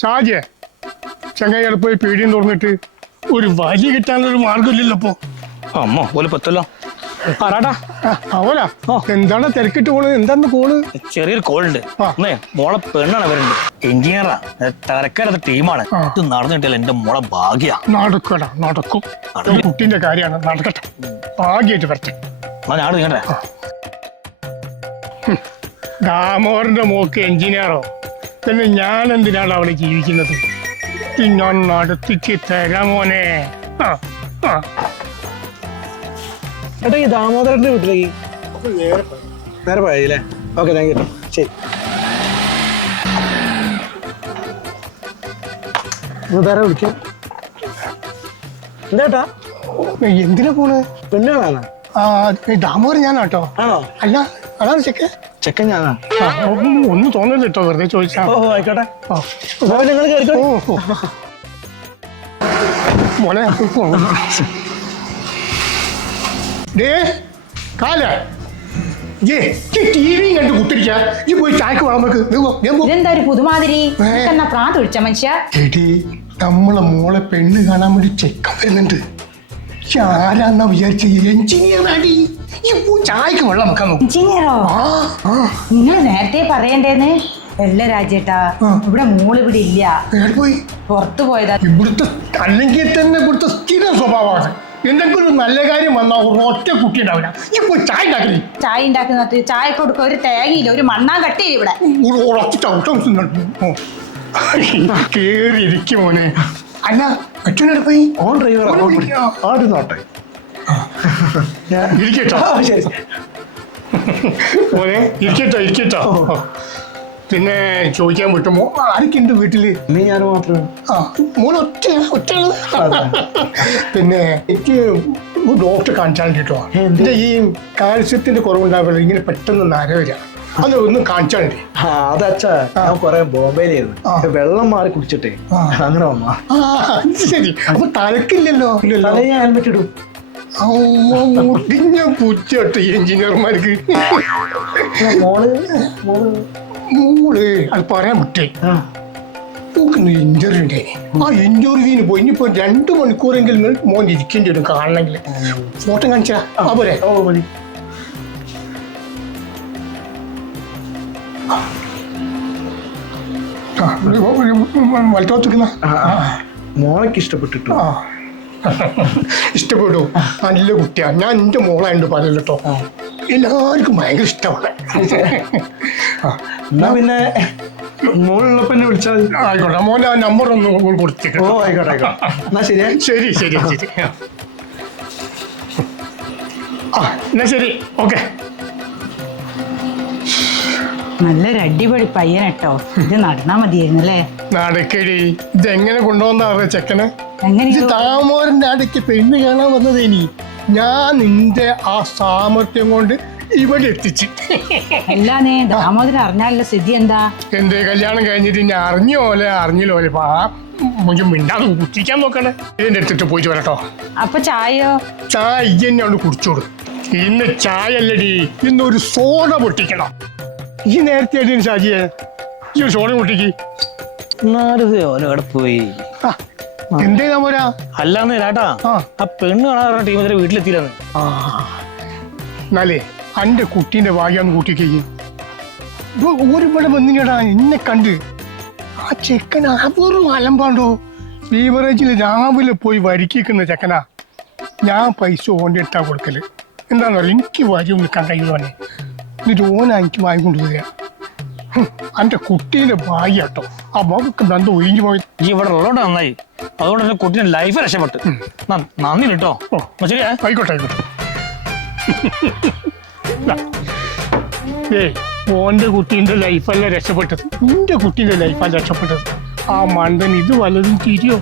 ഷാജിയെ ചങ്ങായി പോയി പീടിയും തുറന്നിട്ട് ഒരു വലി കിട്ടാനൊരു മാർഗമില്ലല്ലോ അപ്പൊ. അമ്മ പോലെ പത്തല്ലോ ആരാട്ടാ അവലാ എന്താണ് തിരക്കിട്ട് പോണ്? എന്താന്ന് പോണ്? ചെറിയൊരു കോളുണ്ട്. മോളെ പെണ്ണാണ് വരുന്നത്. എഞ്ചിനീയറാ, തരക്കാരത്തെ ടീമാണ്. ഇത് നടന്നിട്ടില്ല എന്റെ മോളെ ഭാഗ്യ. നടക്കടാ, നടക്കും. കുട്ടീന്റെ കാര്യമാണ്, നടക്കട്ടെ. ഭാഗ്യായിട്ട് വരട്ടെ. ഞാൻ നിങ്ങട്ടെ. ദാമോറിന്റെ മോക്ക് എഞ്ചിനീയറോ? പിന്നെ ഞാൻ എന്തിനാണ് അവിടെ ജീവിക്കുന്നത്? ഞാൻ നടത്തിച്ച് തരാം മോനെ. ഏട്ടാ ഈ ദാമോദരന്റെ വീട്ടിലേക്ക് നേരെ പോയല്ലേ? Okay, thank you. ശരി, വേറെ വിളിക്കാം. എന്താ എന്തിനാ പോണ്? പെണ്ണ് കാണാനാ? ദാമോദരൻ ഞാനാട്ടോ. ആണോ? അല്ല, അതാണ് ചെക്കൻ. ചെക്കൻ ഞാനാ? ഒന്നും തോന്നരുത് കേട്ടോ, വെറുതെ ചോദിച്ചാ. ഓ ആയിക്കോട്ടെ. നിങ്ങൾ കേറിക്കോ. മോനെ കാല ടിവിയും കണ്ട് കുത്തിരിക്ക. ഈ പോയി ചായക്ക് വേണം നമുക്ക്. ഇതെന്താ ഒരു പുതുമാതിരി പ്രാന്ത് വിളിച്ച മനുഷ്യ? നമ്മളെ മോളെ പെണ്ണ് കാണാൻ വേണ്ടി ചെക്കൻ വരുന്നുണ്ട്. ആരാന്നാ വിചാരിച്ച? എഞ്ചിനീയർ ആടി. ഈ പോയി ചായക്ക് വെള്ളം വെക്കാൻ നോക്കും. എഞ്ചിനീയറോ? നിങ്ങൾ നേരത്തെ പറയണ്ടേന്ന്. അല്ല രാജേട്ടാ, ഇവിടെ മോള് ഇവിടെ ഇല്ല. പോയി പുറത്തു പോയതാ. ഇവിടുത്തെ അല്ലെങ്കിൽ തന്നെ ഇവിടുത്തെ സ്ഥിര സ്വഭാവമാണ്. എന്തെങ്കിലും നല്ല കാര്യം വന്നാൽ ഒറ്റ കുട്ടി ഉണ്ടാവില്ല. ഈ പോയി ചായ ഉണ്ടാക്കണേ. ചായ ഉണ്ടാക്കുന്നത് ചായ കൊടുക്ക ഒരു തേങ്ങയില്ല, ഒരു മണ്ണാൻ കട്ടിയില്ല ഇവിടെ. കേറിയിരിക്കും മോനെ. അല്ല അച്ഛനോട് പോയി ഓൺ ഡ്രൈവർ ആടുന്നോട്ടെ. ഇരിക്കട്ടോ മോനെ, ഇരിക്കട്ടോ ഇരിക്കട്ടോ. പിന്നെ ചോദിക്കാൻ വിട്ടുമോ ആരൊക്കെ ഉണ്ട് വീട്ടില്? നീ ഞാൻ മാത്രമേ. മോനെ ഒറ്റ പിന്നെ എനിക്ക് ഡോക്ടറെ കാണിച്ചാൽ കേട്ടോ. എന്റെ ഈ കാൽസ്യത്തിന്റെ കുറവുണ്ടാവുമല്ലോ, ഇങ്ങനെ പെട്ടെന്ന് നര വരിക. അത് ഒന്ന് കാണിച്ചാൽ മതി. അതച്ഛാ, ഞാൻ കൊറേ ബോംബെയിലായിരുന്നു. വെള്ളം മാറി കുടിച്ചിട്ടേ അങ്ങനെ വന്നാ. ശരി. അപ്പൊ തലക്കില്ലല്ലോ? തല ഞാൻ ഹെൽമെറ്റ് ഇടും. മുടിഞ്ഞ പുച്ചോട്ടെ എഞ്ചിനീയർമാർക്ക്. മോള് അത് പറയാൻ വിട്ടേ. ഇന്റർവ്യൂ ഉണ്ടേ. ആ ഇന്റർവ്യൂവിന് പോയി ഇനിയിപ്പോ 2 മണിക്കൂറെങ്കിലും മോൻ ഇരിക്കേണ്ടി വരും കാണണമെങ്കിൽ. ഫോട്ടോ കാണിച്ചാ പോരെ? മതി. വലത്തോത്തുക്കുന്ന മോളൊക്കെ ഇഷ്ടപ്പെട്ടിട്ടു. ഇഷ്ടപ്പെട്ടു. നല്ല കുട്ടിയാ. ഞാൻ എന്റെ മോളായിട്ട് പറയല്ലോ കേട്ടോ. എല്ലാവർക്കും ഭയങ്കര ഇഷ്ടമാണ്. എന്നാ പിന്നെ മോളുള്ളപ്പോ എന്നെ വിളിച്ചാൽ ആയിക്കോട്ടെ. മോനെ ആ നമ്പർ ഒന്ന് കൊടുത്തേക്ക്. ഓ ആയിക്കോട്ടെ ആയിക്കോട്ടെ. എന്നാ ശരിയാ. ശരി ശരി ശരി. എന്നാ ശരി, ഓക്കെ. നല്ലൊരു അടിപൊളി പയ്യനെട്ടോ. ഇത് നടന്നാ മതിയായിരുന്നു അല്ലേ? നടക്കടി. ഇതെങ്ങനെ കൊണ്ടുവന്നാ ചെക്കന്? എങ്ങനെ താമോരന്റെ അടുക്ക് പെണ്ണ് കാണാൻ വന്നത്? ഇനി ഞാൻ നിന്റെ ആ സാമർത്ഥ്യം കൊണ്ട് ഇവിടെ എത്തിച്ച്. അല്ലാന്നേ, ദാമോദരൻ അറിഞ്ഞാലുള്ള സ്ഥിതി എന്താ? എന്റെ കല്യാണം കഴിഞ്ഞിട്ട് ഇനി അറിഞ്ഞില്ലോലെ മിണ്ടാതെ കുത്തിക്കാൻ നോക്കണേ. ഇതിന്റെ അടുത്തിട്ട് പോയിട്ട് വരട്ടോ. അപ്പൊ ചായയോ? ചായ തന്നെ അവിടെ കുടിച്ചോളൂ. ഇന്ന് ചായ അല്ലടി, ഇന്നൊരു സോഡ പൊട്ടിക്കണം. ഈ നേരത്തെ അടി ഷാജിയെ ഈ ഒരു സോഡ പൊട്ടിക്ക്. ഓലോടെ പോയി. എന്തേ പോരാ? അല്ലാന്ന് രാട്ടാ, ആ പെണ്ണ് കാണാൻ ടീം വീട്ടിലെത്തിയില്ലെന്ന്. എന്നാലേ അന്റെ കുട്ടീന്റെ ഭാഗ്യാന്ന് കൂട്ടിക്കേ. ഒരുപാട് വന്നില്ലടാ എന്നെ കണ്ട്. ആ ചെക്കൻ വെറും അലമ്പാണ്ടോ. ബീവറേജിൽ രാവിലെ പോയി വരിക്കുന്ന ചെക്കനാ. ഞാൻ പൈസ ഓണ്ടിട്ടാ കൊടുക്കല്. എന്താന്ന് പറയുക, എനിക്ക് വരി നിൽക്കാൻ കഴിയുവാനെ. എന്നിട്ട് ഓനാ എനിക്ക് വാങ്ങിക്കൊണ്ട് വരിക. അന്റെ കുട്ടീന്റെ ഭാഗ്യാട്ടോ. ആ മോക്ക് ബന്ധം ഒഴിഞ്ഞു പോയി. ഈ ഇവിടെ ഉള്ളോണ്ട് നന്നായി. അതുകൊണ്ട് എന്റെ കുട്ടീന്റെ ലൈഫ് രക്ഷപ്പെട്ട്. നന്ദി കേട്ടോ. ശരിയാ, ആയിക്കോട്ടെ ആയിക്കോട്ടെ. ഓന്റെ കുട്ടീന്റെ ലൈഫല്ല രക്ഷപ്പെട്ടത്, നിന്റെ കുട്ടീന്റെ ലൈഫല്ല രക്ഷപ്പെട്ടത്. ആ മണ്ടൻ ഇത് വല്ലതും തിരിയോ?